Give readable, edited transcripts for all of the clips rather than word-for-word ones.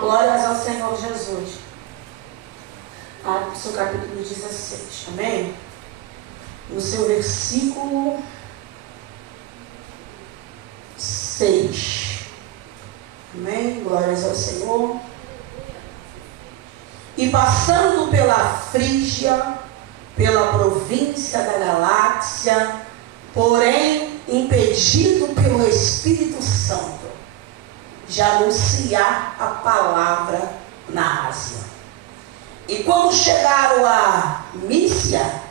Glórias ao Senhor Jesus. Atos capítulo 16, amém? No seu versículo 6. Amém? Glórias ao Senhor. E passando pela Frígia, pela província da Galácia, porém impedido pelo Espírito Santo de anunciar a palavra na Ásia. E quando chegaram a Mísia,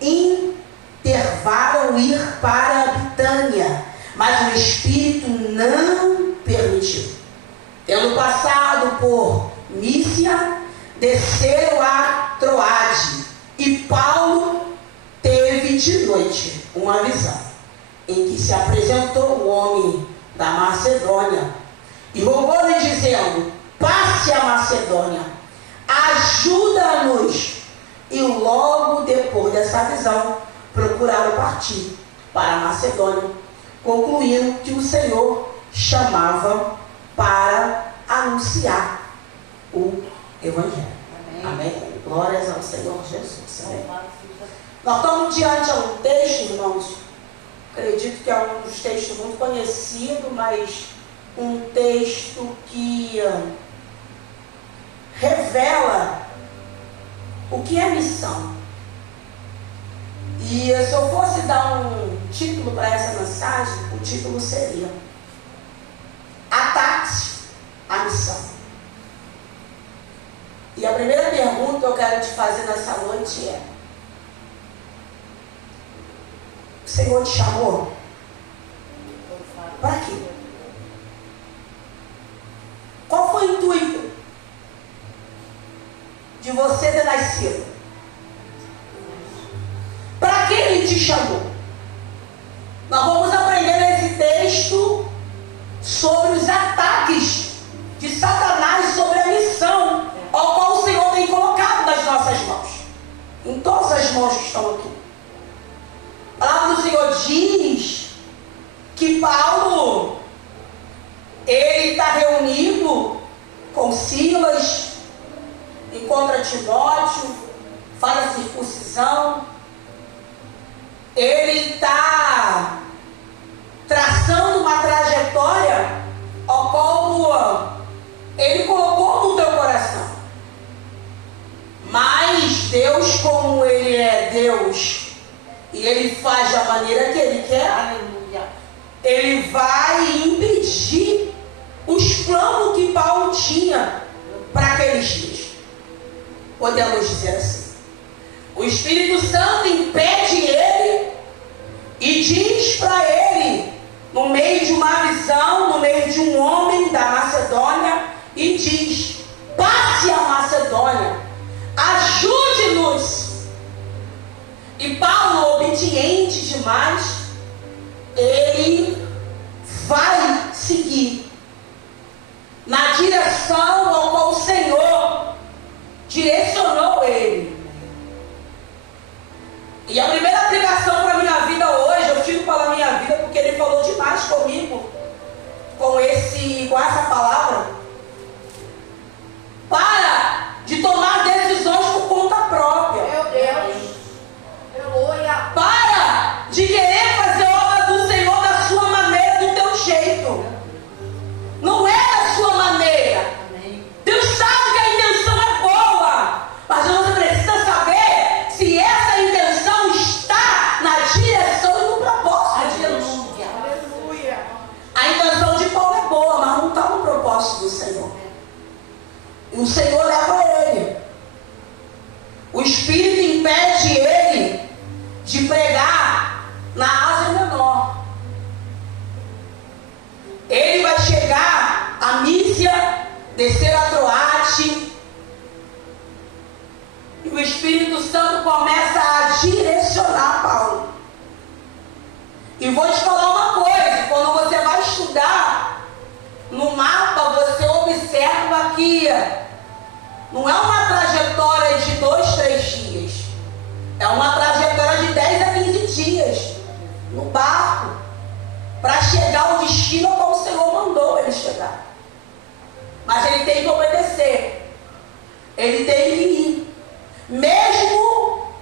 intervaram ir para a Bitânia, mas o Espírito não permitiu. Tendo passado por Mísia, desceram a Troade, e Paulo teve de noite uma visão, em que se apresentou um homem da Macedônia, e rogou-lhe dizendo: passe a Macedônia, ajuda-nos. E logo depois dessa visão, procuraram partir para a Macedônia, concluindo que o Senhor chamava para anunciar o Evangelho. Amém? Amém? Glórias ao Senhor Jesus. Amém? Nós estamos diante de um texto, irmãos, acredito que é um dos textos muito conhecido, mas um texto que revela o que é missão. E se eu fosse dar um título para essa mensagem, o título seria Ataque à Missão. E a primeira pergunta que eu quero te fazer nessa noite é: o Senhor te chamou? Para quê? Qual foi o intuito de você ter nascido? Para que Ele te chamou? Nós vamos aprender nesse texto sobre os ataques de Satanás sobre a missão ao qual o Senhor tem colocado nas nossas mãos, em todas as mãos que estão aqui. A palavra do Senhor diz que Paulo, ele está reunido com Silas, encontra Timóteo, faz a circuncisão. Ele está traçando uma trajetória ao qual ele colocou no teu coração. Mas Deus, como Ele é Deus, e Ele faz da maneira que Ele quer, aleluia, Ele vai impedir os planos que Paulo tinha para aqueles dias. Podemos dizer assim. O Espírito Santo impede ele e diz para ele, no meio de uma visão, no meio de um homem da Macedônia, e diz: passe a Macedônia, ajude-nos. E Paulo, obediente demais, ele vai seguir na direção ao qual o Senhor direcionou ele. E a primeira aplicação para a minha vida hoje, eu tiro para a minha vida porque ele falou demais comigo, com essa palavra. Para de tomar decisões por conta própria. Meu Deus. Aleluia. Para de querer fazer obra do Senhor da sua maneira, do teu jeito. Não é da sua maneira. Deus sabe que a intenção é boa, mas você precisa saber se essa intenção está na direção e no propósito de Deus. Aleluia. A intenção de Paulo é boa, mas não está no propósito do Senhor. E o Senhor leva ele. O Espírito impede ele de pregar na Ásia Menor. Ele vai chegar a Mísia, descer a Troade, e o Espírito Santo começa a direcionar Paulo. E vou te falar uma coisa: quando você vai estudar no mapa, você observa que não é uma trajetória de 2, 3 dias, é uma trajetória de 10 a 15 dias no barco, para chegar ao destino ao qual o Senhor mandou ele chegar. Mas ele tem que obedecer. ele tem que ir, mesmo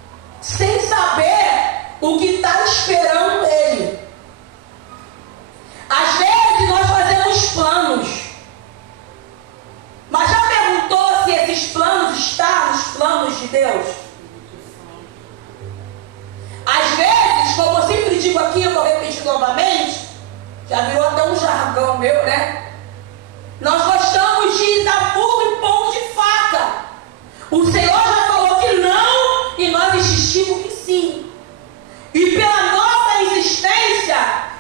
sem saber o que está esperando ele. Às vezes nós fazemos planos, mas já perguntou se esses planos estão nos planos de Deus? Às vezes, como eu sempre digo aqui, eu vou repetir novamente, já virou até um jargão meu, né? Nós gostamos de dar burro em ponto de faca. O Senhor já falou que não e nós insistimos que sim. E pela nossa insistência,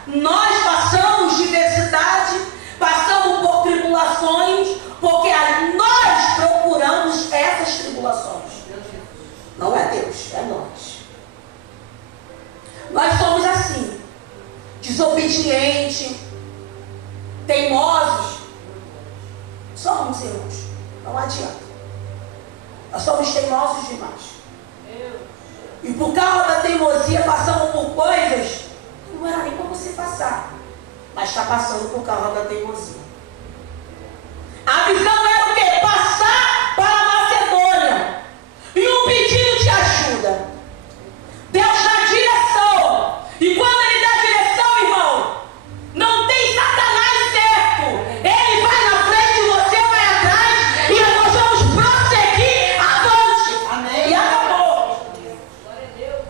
nós passamos diversidade, passamos por tribulações, porque nós procuramos essas tribulações. Não é Deus, é nós. Nós somos assim, desobedientes, teimosos. Somos, irmãos, não adianta. Nós somos teimosos demais. E por causa da teimosia passamos por coisas que não era nem para você passar. Mas está passando por causa da teimosia. A visão era o quê? Passar para a Macedônia. E um pedido de ajuda. Deus dá direção. E quando Ele dá direção, irmão, não tem Satanás certo. Ele vai na frente, você vai atrás. E nós vamos prosseguir avante. Amém. E acabou. Glória a Deus.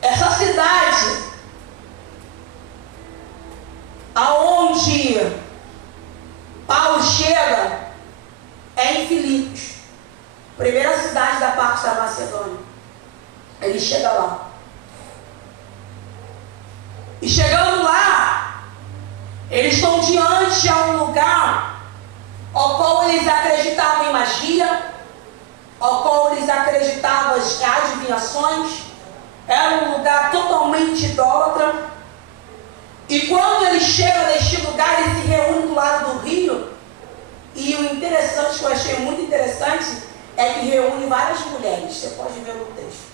Essa cidade, aonde Paulo chega, é em Filipos, primeira cidade da parte da Macedônia. Ele chega lá. E chegando lá, eles estão diante de um lugar ao qual eles acreditavam em magia, ao qual eles acreditavam em adivinhações. Era um lugar totalmente idólatra. E quando ele chega neste lugar, ele se reúne do lado do rio. E o interessante, que eu achei muito interessante, é que reúne várias mulheres. Você pode ver no texto.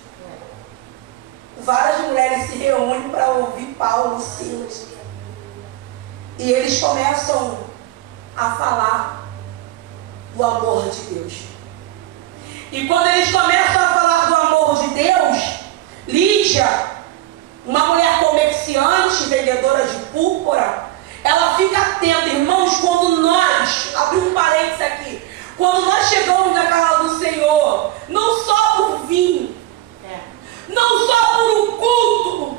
Várias mulheres se reúnem para ouvir Paulo e Silas. E eles começam a falar do amor de Deus. E quando eles começam a falar do amor de Deus, Lídia, uma mulher comerciante, vendedora de púrpura, ela fica atenta, irmãos, quando nós, abri um parênteses aqui, quando nós chegamos na casa do Senhor, não só por vinho, não só por um culto,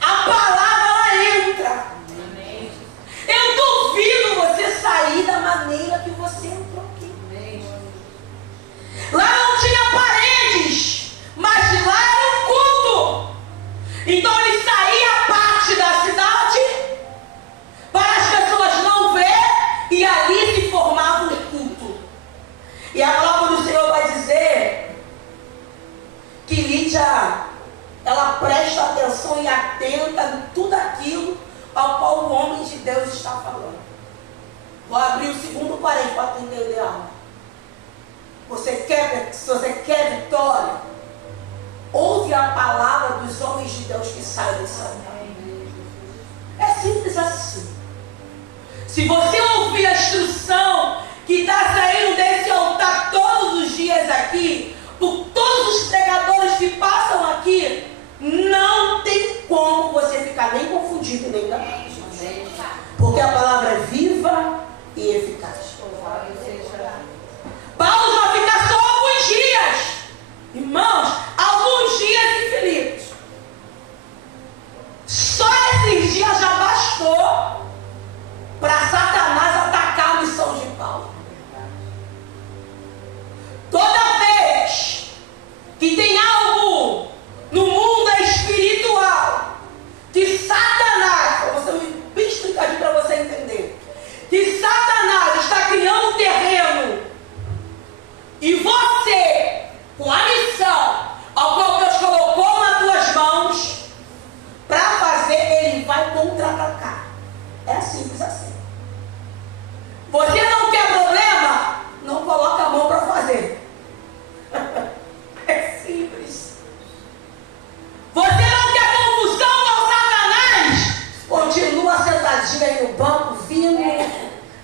a palavra ela entra. Eu duvido você sair da maneira que você entrou aqui. Lá não tinha paredes, mas lá era um culto. Então ele saía a parte da cidade para as pessoas não ver, e ali se formava um culto. E a palavra do Senhor vai dizer que Lídia, ela presta atenção e atenta em tudo aquilo ao qual o homem de Deus está falando. Vou abrir o segundo parênteses para tu entender algo. Se você quer vitória, ouve a palavra dos homens de Deus que saem desse altar. É simples assim. Se você ouvir a instrução que está saindo desse altar todos os dias aqui, por todos os pregadores que passam aqui, não tem como você ficar nem confundido nem enganado. Porque a palavra é viva e eficaz. Paulo vai ficar só alguns dias, irmãos, alguns dias em Filipos. Só esses dias já bastou para Satanás atacar a missão de Paulo. Toda vez que tem algo no mundo espiritual que Satanás, vou ser bem explicadinho para você entender, que Satanás está criando um terreno e você, com a missão ao qual Deus colocou nas tuas mãos para fazer, ele vai contra-atacar. É simples assim. Você não quer problema? Não coloca a mão para fazer. É simples. Você não quer confusão com Satanás? Continua sentadinho aí no banco, vindo,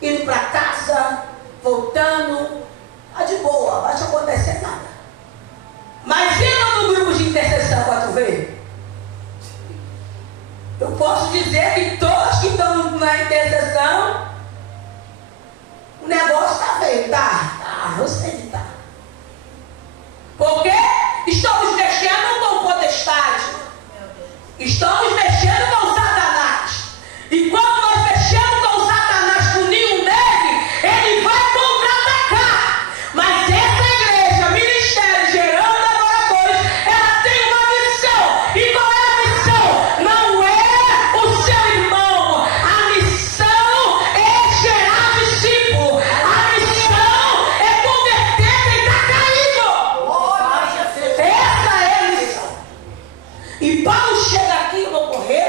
indo para casa, voltando, tá de boa, não vai te acontecer nada. Mas entra no grupo de intercessão para tu ver. Eu posso dizer que todos que estão na intercessão, o negócio está feio, tá? Eu sei que tá. Porque estamos mexendo com potestade. Estamos mexendo com Satanás. E quando nós mexemos com Satanás, com nenhum dele, ele vai contra-atacar. Mas essa igreja, ministério, gerando adoradores, ela tem uma missão. E qual é a missão? Não é o seu irmão. A missão é gerar discípulo. A missão é converter quem está caído. Essa é a missão. E Paulo chega aqui, eu vou correr.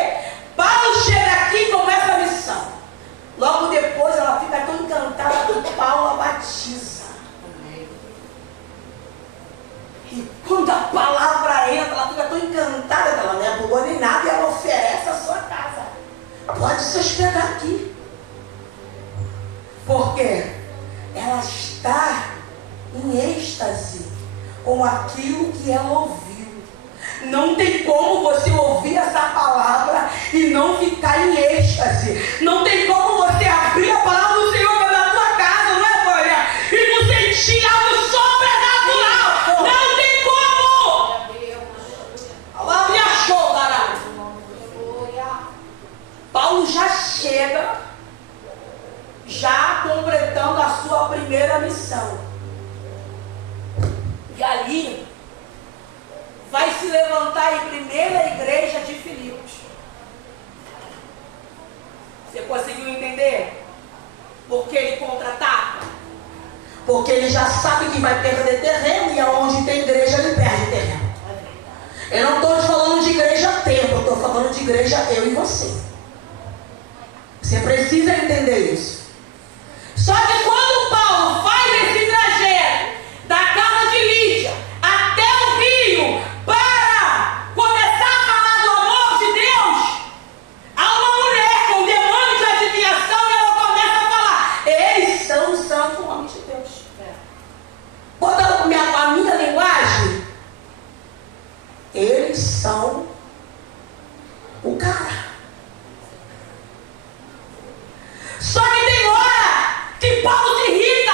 Paulo chega aqui e começa a missão. Logo depois ela fica tão encantada que Paulo a batiza. E quando a palavra entra, ela fica tão encantada que ela não é boa nem nada e ela oferece a sua casa. Pode se hospedar aqui. Porque ela está em êxtase com aquilo que ela ouviu. Não tem como você ouvir essa palavra e não ficar em êxtase. Não tem como você abrir a palavra do Senhor na tua casa, não é, Vânia? E não sentir algo sobrenatural. Não tem como. Ela me achou, caralho. Paulo já chega, já completando a sua primeira missão. E ali vai se levantar a primeira igreja de Filipos. Você conseguiu entender? Porque ele contra-ataca. Porque ele já sabe que vai perder terreno e aonde tem igreja ele perde terreno. Eu não estou falando de igreja templo, eu estou falando de igreja eu e você. Você precisa entender isso. Só que quando Paulo faz esse trajeto da casa de Lídia até o rio, para começar a falar do amor de Deus, há uma mulher com demônio de adivinhação e ela começa a falar: eles são os santos homens de Deus. Bota a minha linguagem. Eles são o cara. Só que tem hora que Paulo se irrita,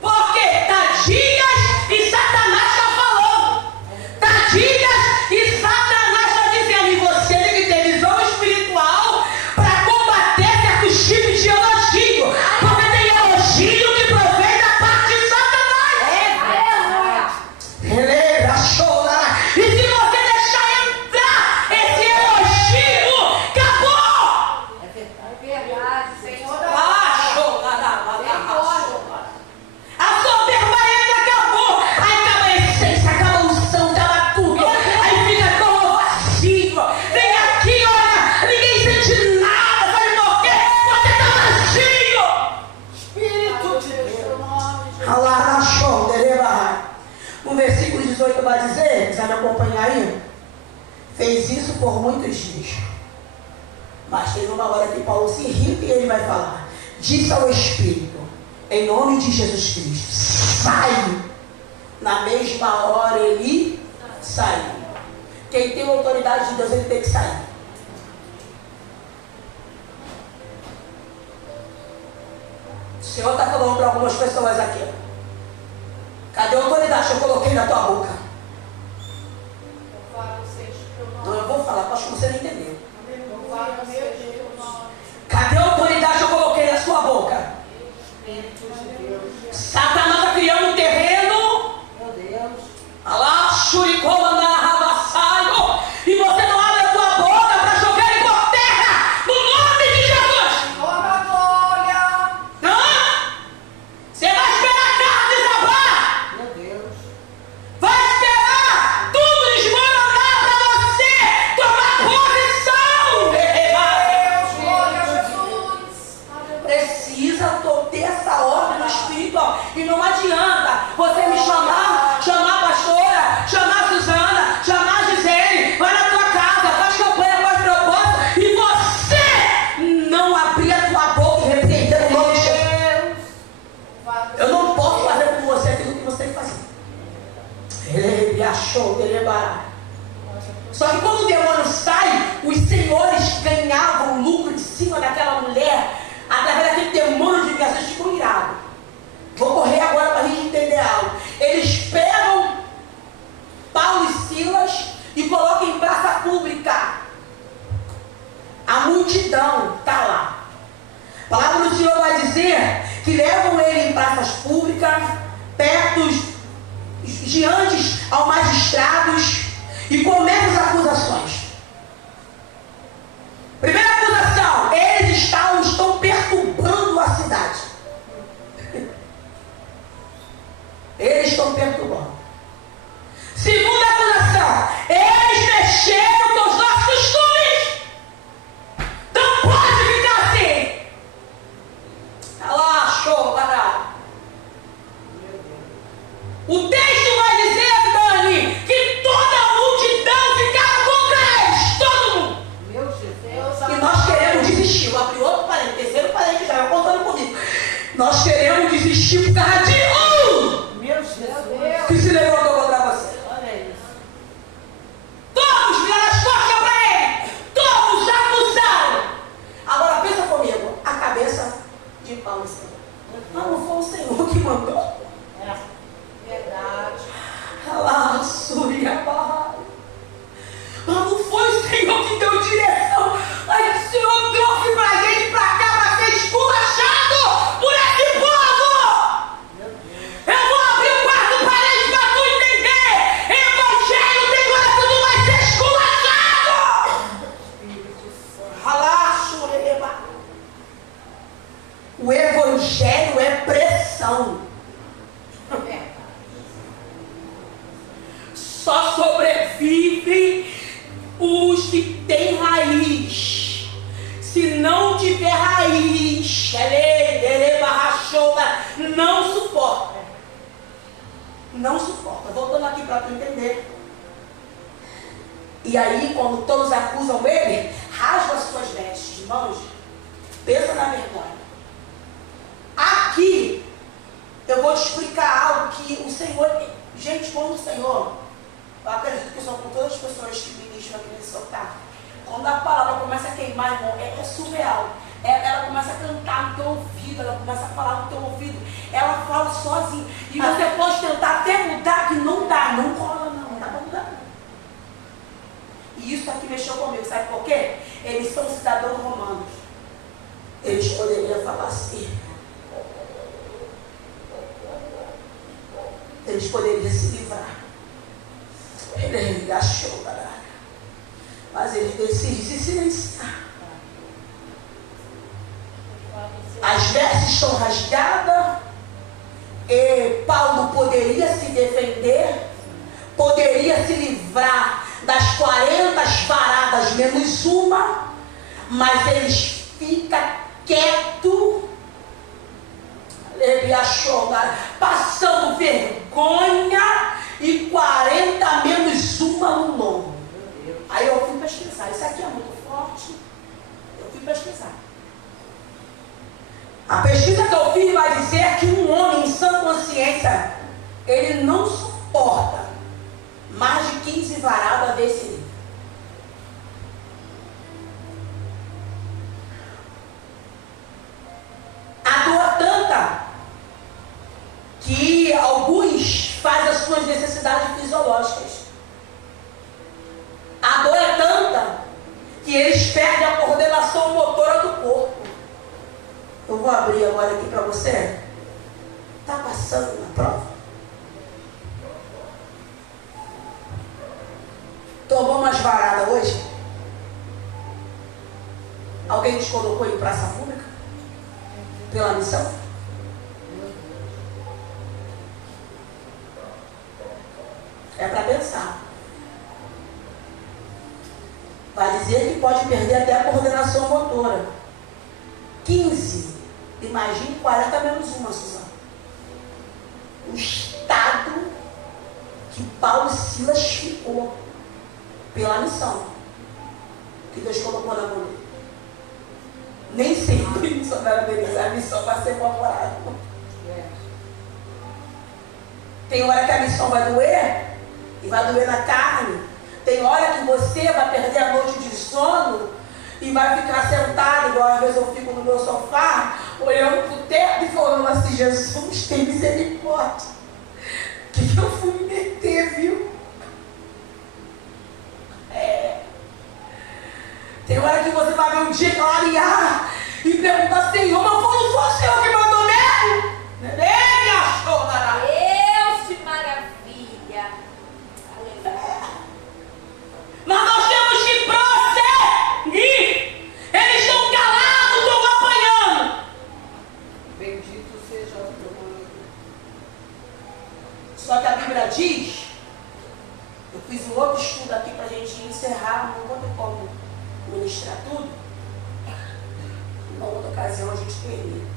porque Tadias e Satanás está falando. Tadias e Satanás está dizendo, e você tem que ter visão espiritual para combater certos tipos de elogio, porque tem elogio que provém da parte de Satanás. Ele achou lá. E se você deixar entrar esse elogio, acabou. É verdade, Senhor. A soberba entra, acabou. Aí acaba a essência, acaba a unção, acaba tudo. Aí fica tão vazio. Vem aqui, olha, ninguém sente nada. Sabe por quê? Você está vazio. Espírito de Deus. Alá, no versículo 18 vai dizer, você vai me acompanhar aí? Fez isso por muitos dias. Mas tem uma hora que Paulo se irrita e ele vai falar: disse ao Espírito, em nome de Jesus Cristo, sai. Na mesma hora ele saiu. Quem tem autoridade de Deus, ele tem que sair. O Senhor está falando para algumas pessoas aqui. Cadê a autoridade que eu coloquei na tua boca? Então eu vou falar, acho que você não entendeu. Cadê a autoridade que eu coloquei na sua boca? Satanás está criando um terreno. Meu Deus. Alá, xuricoma na rabassaio. E você não abre a tua boca para jogar ele por terra. No nome de Jesus. Não? Você vai esperar a casa desabar. Meu Deus. Vai esperar tudo desmoronar para você tomar posição. Precisa ter essa ordem no espiritual. E não adianta você me chamar a pastora, chamar a Suzana, chamar a Gisele, vai na tua casa, faz campanha, faz propósito, e você não abrir a tua boca e repreender o nome de Jesus. achou, delebará. Só que quando o demônio sai, os senhores ganhavam lucro de cima daquela mulher, através daquele demônio de vingança. Eles ficam irados. Vou correr agora para a gente entender algo. Eles pegam Paulo e Silas e colocam em praça pública. A multidão está lá. A palavra do Senhor vai dizer que levam ele em praças públicas, perto, diante aos magistrados, e começam as acusações. Primeira acusação: eles estão perturbando a cidade. Eles estão perturbando. Segunda acusação: eles mexeram com os nossos costumes. Não pode ficar assim. Está lá, show, parado. O texto vai dizer, Dani, que toda a multidão ficava contra eles. Todo mundo. Meu Deus. E nós queremos desistir. Eu abri outro parente, terceiro parente, já vai contando comigo. Nós queremos desistir por causa de Meu Deus. que se levantou contra você. Olha isso. Todos viraram as costas para ele. Todos acusaram. Agora pensa comigo. A cabeça de Paulo e Silas. Mas não foi o Senhor que mandou. Verdade. Lá, Súria, Barra. Mas não foi o Senhor que deu direção. Aí o Senhor trouxe pra gente pra cá pra ser esculachado por esse povo. Eu vou abrir o quarto parede pra tu entender. Evangelho tem hora que tu vai ser esculachado. Alá, Súria, Barra. O Evangelho é pressão. Só sobrevivem os que têm raiz. Se não tiver raiz, não suporta. Não suporta. Voltando aqui para tu entender. E aí, quando todos acusam ele, rasga as suas vestes, irmãos. Pensa na vergonha. Aqui, eu vou te explicar algo que o Senhor... Gente, quando o Senhor... Eu acredito que são com todas as pessoas que ministram aqui nesse altar. Quando a palavra começa a queimar, irmão, é surreal. Ela começa a cantar no teu ouvido, ela começa a falar no teu ouvido. Ela fala sozinha. E você pode tentar até mudar, que não dá, não rola não dá pra mudar. E isso aqui mexeu comigo, sabe por quê? Eles são cidadãos romanos. Eles poderiam falar assim. Eles poderiam se livrar. Ele achou, caralho. Mas ele decide se silenciar. As vestes estão rasgadas. E Paulo poderia se defender, poderia se livrar das 40 varadas menos uma, mas eles ficam quietos. Ele achou, passando vergonha. E 40 menos uma no lombo. Aí eu fui pesquisar. Isso aqui é muito forte. Eu fui pesquisar. A pesquisa que eu fiz vai dizer que um homem em sã consciência, ele não suporta mais de 15 varadas desse nível. A dor é tanta que alguns fazem as suas necessidades fisiológicas. A dor é tanta que eles perdem a coordenação motora do corpo. Eu vou abrir agora aqui para você. Está passando na prova? Tomou umas varadas hoje? Alguém te colocou em praça pública? Pela missão? É para pensar. Vai dizer que pode perder até a coordenação motora. 15. Imagine 40 menos uma, Suzana. O estado que Paulo e Silas ficou pela missão que Deus colocou na mão dele. Nem sempre missionário organizar a missão vai ser favorável. Tem hora que a missão vai doer, e vai doer na carne. Tem hora que você vai perder a noite de sono e vai ficar sentado, igual às vezes eu fico no meu sofá, olhando pro teto e falando assim: Jesus, tem misericórdia. O que eu fui me meter, viu? Tem hora que você vai ver um dia clarear e perguntar: Senhor, mas foi só o Senhor que mandou mesmo? Deus te maravilha. Aleluia. Mas nós temos que prosseguir. Eles estão calados, estão apanhando. Bendito seja o teu nome. Só que a Bíblia diz, eu fiz um outro estudo aqui para a gente encerrar, não vou ter como ministrar tudo. Numa outra ocasião a gente termina.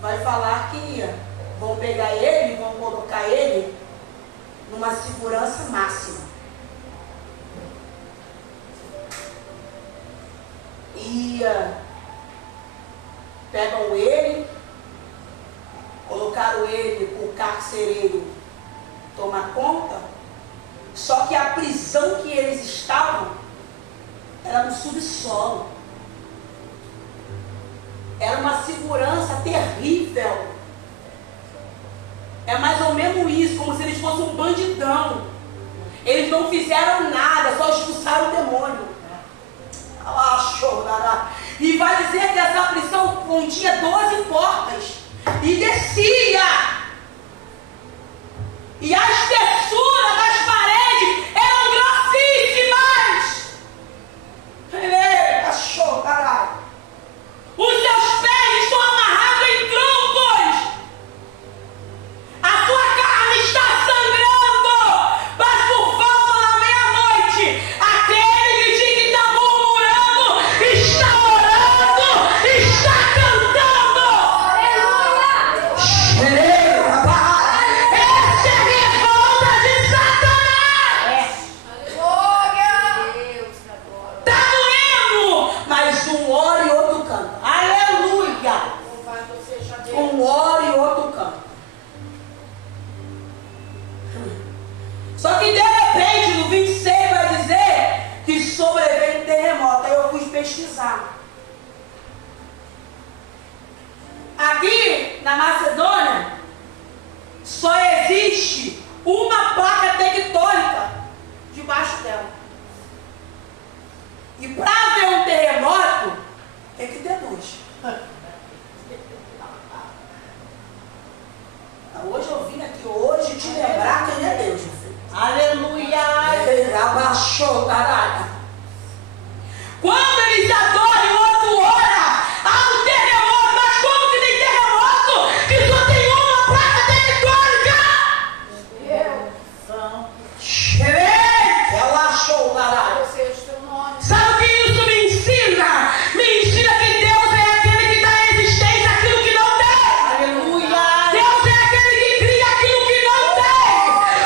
Vai falar que vão pegar ele, vão colocar ele numa segurança máxima. E pegam ele, colocaram ele, o carcereiro tomar conta, só que a prisão que eles estavam era no subsolo. Era uma segurança terrível. É mais ou menos isso, como se eles fossem um bandidão. Eles não fizeram nada, só expulsaram o demônio. E vai dizer que essa prisão continha 12 portas e descia. E a espessura das paredes eram grossíssimas. Os seus pés estão amarrados em troncos. A sua carne está sangrando. Mas por volta da meia-noite, aquele que está murmurando está orando, está cantando. Essa é a revolta de Satanás. Aleluia. Está doendo, mas um ora e outro canta. Aleluia. Louvado seja Deus. Um ora e outro canta. Só que de repente, no 26 vai dizer que sobreveio um terremoto. Aí eu fui pesquisar. Aqui na Macedônia só existe uma placa tectônica debaixo dela. E para ver um terremoto tem que ter luz. Hoje eu vim aqui hoje te lembrar quem é Deus, meu filho. Aleluia! Ele abaixou, caralho. Quando eles adoram e o outro ora, há um terremoto. Mas como que tem terremoto? Que só tem uma placa tectônica! Ela achou, caralho. Louvado seja o teu nome. Sabe o que isso me ensina? Me ensina que Deus é aquele que dá existência àquilo que não tem. Aleluia. Deus é aquele que cria aquilo que não tem.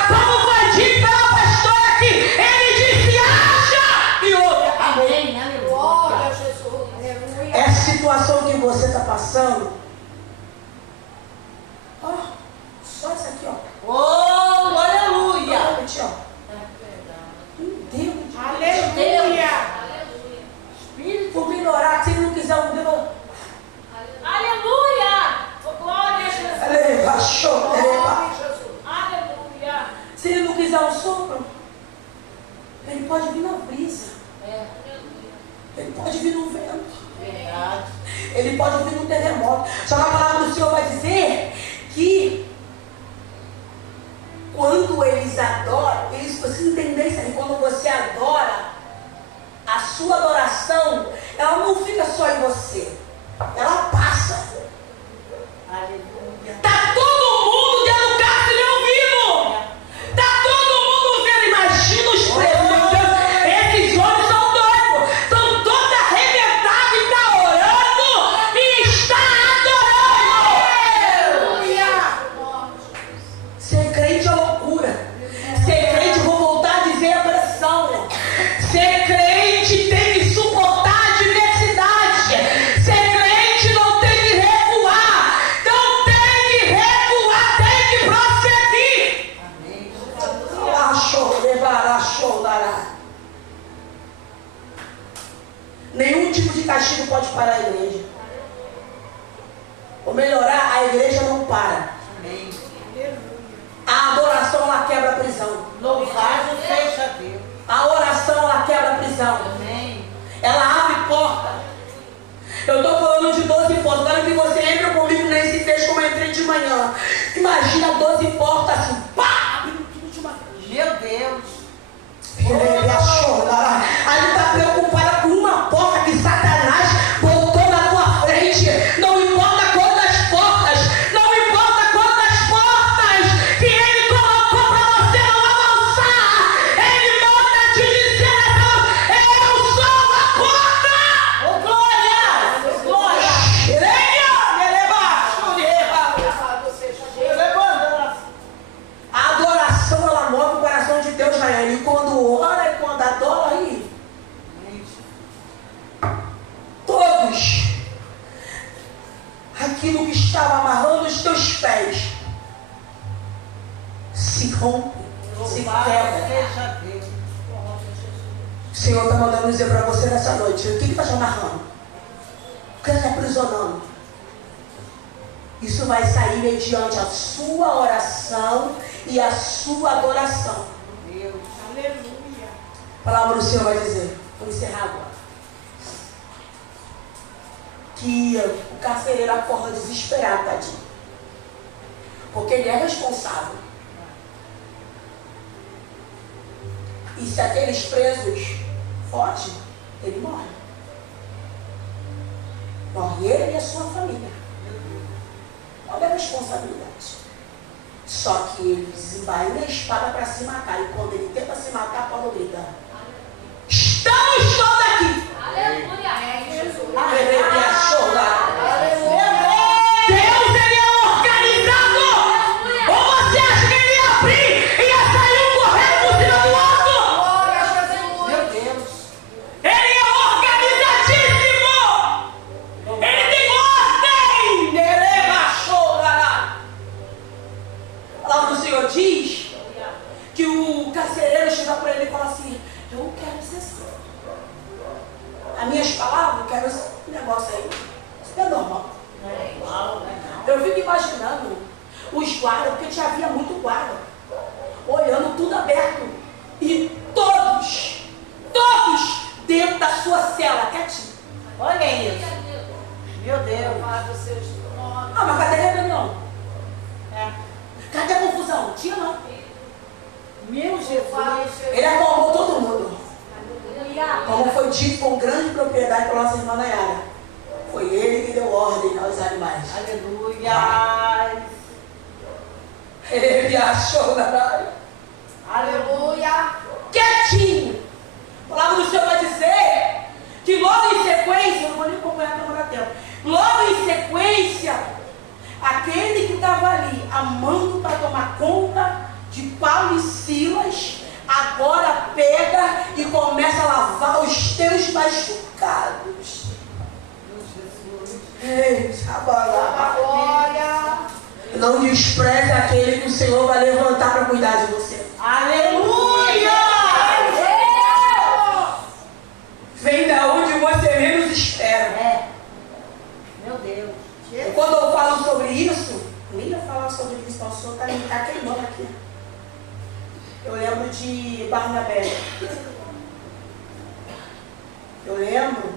Como foi dito pela pastora aqui, ele disse: acha e ouve. Amém. Glória a Jesus. Aleluia. Essa situação que você está passando, ó, só isso aqui, ó. Oh, aleluia. Ó. Um Deus. Aleluia. Espírito, vou melhorar. Se ele não quiser um Deus. Aleluia. Glória a Jesus. Ele baixou. Glória a Jesus. Aleluia. Se ele não quiser um sopro, ele pode vir na brisa. Ele pode vir no vento. Verdade. Ele pode vir no terremoto. Só que a palavra do Senhor vai dizer que quando eles adoram, eles precisam entender isso aí. Quando você adora, a sua adoração, ela não fica só em você. Ela passa. Aleluia. Tá todo mundo dentro do carro se me ouvindo. Tá todo mundo vendo. Imagina os presos. Esses homens são doidos. Estão todos arrebentados e está orando e está adorando. Aleluia. Ser crente é loucura. Ser crente, vou voltar a dizer, é pressão. Ser crente tem que suportar a adversidade. Ser crente não Ou melhorar, a igreja não para. Amém. A adoração, ela quebra a prisão. Louvado seja Deus. A oração, ela quebra a prisão. Amém. Ela abre porta. Eu estou falando de 12 portas. Quero que você entre comigo nesse texto como eu entrei de manhã. Imagina 12 portas assim. Pá! Abrindo tudo de uma vez. Meu Deus. Ele achou. Aí está preocupada com uma porta que Satanás botou na tua frente. Não importa quantas portas. Não importa quantas portas que ele colocou para você não avançar. Ele manda te dizer: eu sou a porta. Ô, glória! Glória! A adoração, ela move o coração de Deus, Raiane. E quando ora e quando adora, aí todos aquilo que estava amarrando os teus pés se rompe, se Louvado quebra. seja Deus. O Senhor está mandando dizer para você nessa noite: o que está te amarrando? O que está te aprisionando? Isso vai sair mediante a sua oração e a sua adoração. Deus. Aleluia. A palavra do Senhor vai dizer, vou encerrar agora, que o carcereiro acorda desesperado, tadinho, porque ele é responsável. E se aqueles presos fogem, ele morre. Morre ele e a sua família. Olha a responsabilidade. Só que ele desembainha a espada para se matar. E quando ele tenta se matar, Paulo grita: estamos todos aqui. Aleluia. Deus, ele é organizado. Ou você acha que ele ia abrir e ia sair um correndo por cima do outro? Meu Deus. Ele é organizadíssimo. Ele tem ordem. A palavra do Senhor diz que o carcereiro chega para ele e fala assim: eu quero ser assim. As minhas palavras, eu quero esse negócio aí. Isso não é normal. Eu fico imaginando os guardas, porque já havia muito guarda, olhando tudo aberto. E todos dentro da sua cela, quietinho. Olha isso. Meu Deus. Ah, mas cadê a rebelião? É. Cadê a confusão? Não tinha não. Meu Jesus. Ele acalmou todo mundo. Como foi dito com grande propriedade pela nossa irmã Nayara. Foi ele que deu ordem aos animais. Aleluia. Ele achou na Aleluia. quietinho. A palavra do Senhor vai dizer que logo em sequência, eu não vou nem acompanhar a câmera tempo. Logo em sequência, aquele que estava ali amando para tomar conta de Paulo e Silas, agora pega e começa a lavar os teus machucados. Ei, Sabalá. Glória. Não despreze aquele que o Senhor vai levantar para cuidar de você. Aleluia. Vem da onde você menos espera. É. Meu Deus. E quando eu falo sobre isso, nem ia falar sobre isso, então o Senhor está queimando aqui. Eu lembro de Barnabé. Eu lembro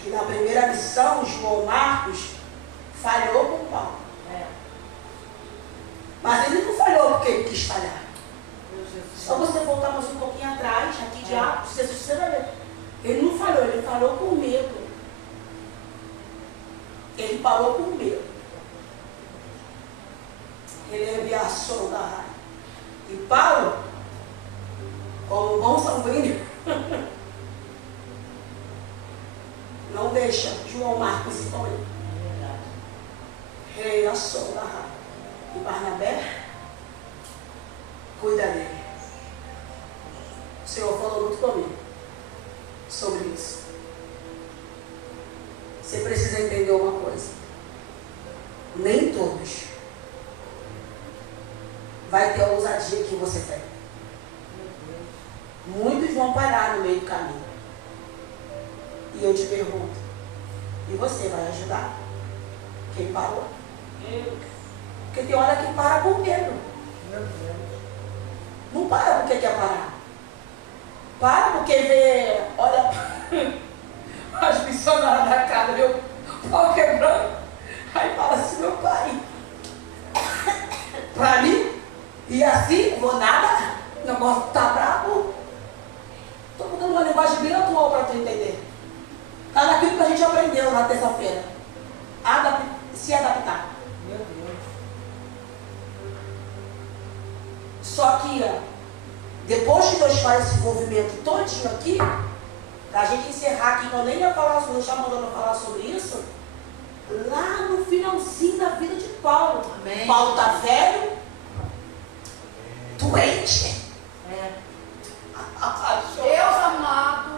que na primeira missão, João Marcos falhou com Paulo. É. Mas ele não falhou porque ele quis falhar. Meu Jesus. Só você voltar mais um pouquinho atrás, aqui de Atos, Jesus, você vai ver. Ele não falhou, ele falou com medo. Ele parou com medo. Ele ameaçou da raia. E Paulo, como bom sanguíneo, não deixa João Marcos ir com ele. Ele ameaçou da raia. E Barnabé cuida dele. O Senhor falou muito comigo sobre isso. Você precisa entender uma coisa. Nem todos vai ter a ousadia que você tem. Muitos vão parar no meio do caminho. E eu te pergunto, e você vai ajudar? Porque ele parou. Porque tem hora que para por medo. Meu Deus. Não para porque quer parar. Para porque vê, olha, as missionárias da casa, meu pau quebrando. Aí fala assim, meu pai, para mim, e assim, não vou nada, o negócio tá bravo. Estou mudando uma linguagem bem atual para tu entender. Está naquilo que a gente aprendeu na terça-feira. Se adaptar. Meu Deus. Só que, depois que Deus faz esse movimento todinho aqui, para a gente encerrar aqui, que eu nem ia falar, eu já mandando falar sobre isso, lá no finalzinho da vida de Paulo. Amém. Paulo está velho, doente. Deus amado.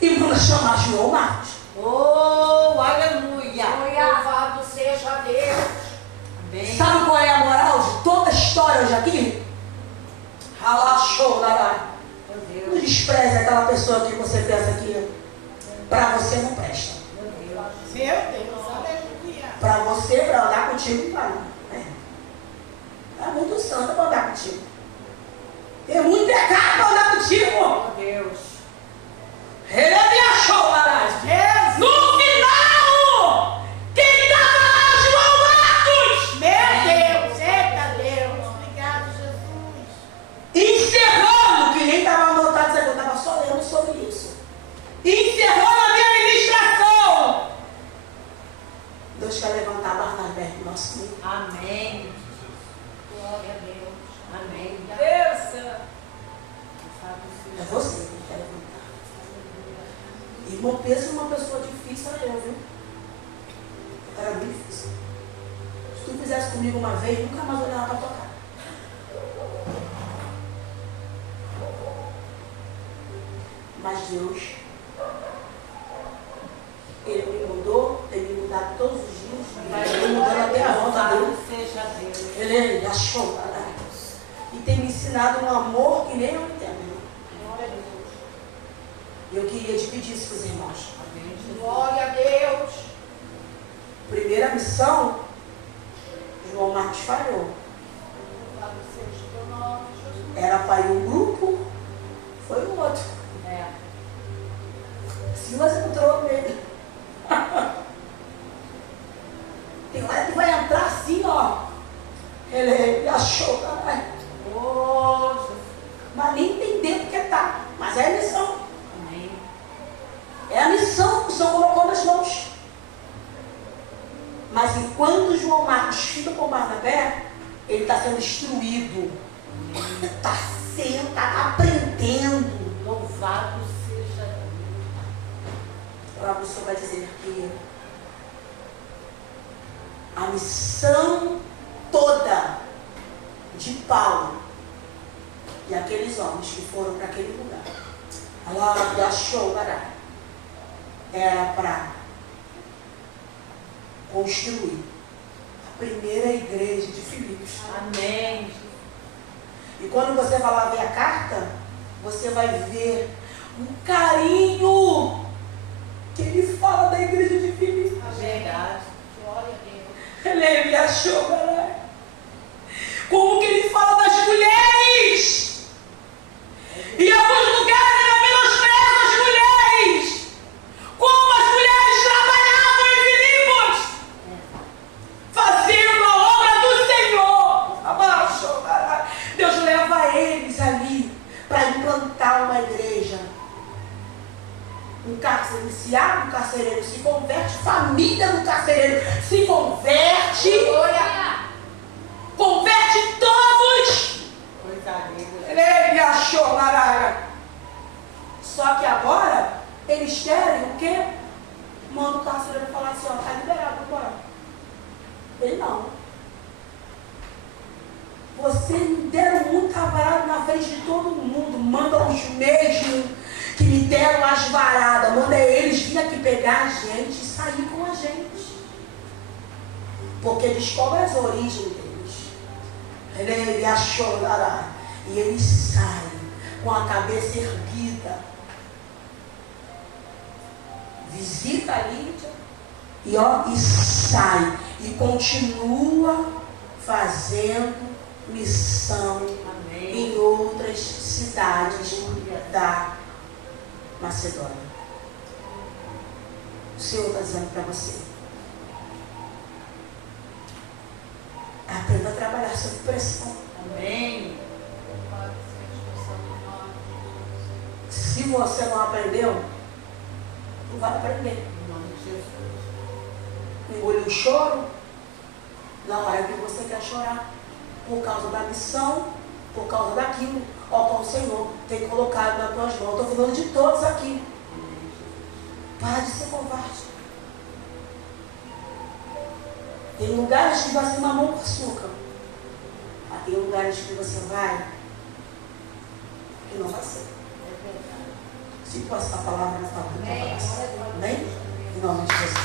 E vamos chamar João Marcos. Oh, aleluia. Louvado seja Deus. Amém. Sabe qual é a moral de toda a história hoje aqui? Ralachou, lá. Meu Não Deus. despreze aquela pessoa que você pensa que para você não presta. Meu Deus. Meu Deus, aleluia. Para você, para andar contigo, não. É muito santo para andar contigo. Tem muito pecado para andar contigo. Meu Deus. Ele me achou, Marás. Jesus. No final, quem estava lá, João Marcos, Meu Deus, eita Deus. Obrigado, Jesus. encerrando, que nem estava anotado, eu estava só lendo sobre isso. Encerrando a minha ministração. Deus quer levantar Barnabé no nosso meio. Amém. Glória a Deus. Amém. Deus. É você que quer levantar. Irmão, pensa numa pessoa difícil, era eu, viu? Era muito difícil. Se tu fizesse comigo uma vez, nunca mais olhava para tua cara. Mas Deus, Ele me mudou, tem me mudado todos os dias, vai me mudando até a volta dele. Louvado seja Deus. Ele achou, e tem me ensinado um amor que nem eu entendo. Glória a Deus. Eu queria dividir isso com os irmãos. Amém. Glória a Deus. Primeira missão, João Marcos falhou. Louvado seja o teu nome, Jesus. Era para ir um grupo, foi o outro. É. Silas entrou nele. Tem hora que vai entrar assim, ó. Ele achou, caralho. Oh, Jesus. Mas nem entender porque tá. Mas é a missão. Amém. É a missão que o Senhor colocou nas mãos. Mas enquanto João Marcos fica com Barnabé, ele está sendo instruído. Está aprendendo. Louvado seja Deus. Agora o Senhor vai dizer que a missão toda de Paulo e aqueles homens que foram para aquele lugar, lá achou, era para construir a primeira igreja de Filipos. Amém. E quando você vai lá ver a carta, você vai ver um carinho que ele fala da igreja de Filipos. Verdade. Glória a Deus. Ele me achou, galera. Como que ele fala das mulheres. E alguns lugares ele menospreza as mulheres. Como as mulheres trabalhavam em Filipos, fazendo a obra do Senhor. Abaixo, galera. Deus leva eles ali para implantar uma igreja. Um carcereiro se abre, um carcereiro se converte, família do carcereiro se converte, converte todos. Coisa linda. Ele achou, Maraga. Só que agora eles querem o quê? Manda o carcereiro falar assim, ó, tá liberado agora. Ele não. Vocês me deram muita varada na frente de todo mundo. Manda os mesmos que me deram as varadas. Manda eles vir aqui pegar a gente e sair com a gente. Porque descobre as origens deles. Ele achou, Lará. E eles saem com a cabeça erguida. Visita a Lídia. E sai. E continua fazendo missão Amém. em outras cidades da Macedônia. O Senhor está dizendo para você: aprenda a trabalhar sob pressão. Amém. Se você não aprendeu, não vai aprender. Em nome de Jesus. Engoliu o choro na hora que você quer chorar, por causa da missão, por causa daquilo ao qual o Senhor tem colocado nas tuas mãos. Estou falando de todos aqui. Para de ser covarde. Tem lugares que vai ser mamão com açúcar, mas tem lugares que você vai que não vai ser. Se passar a palavra na tua vida, não vai ser. Amém? Em nome de Jesus.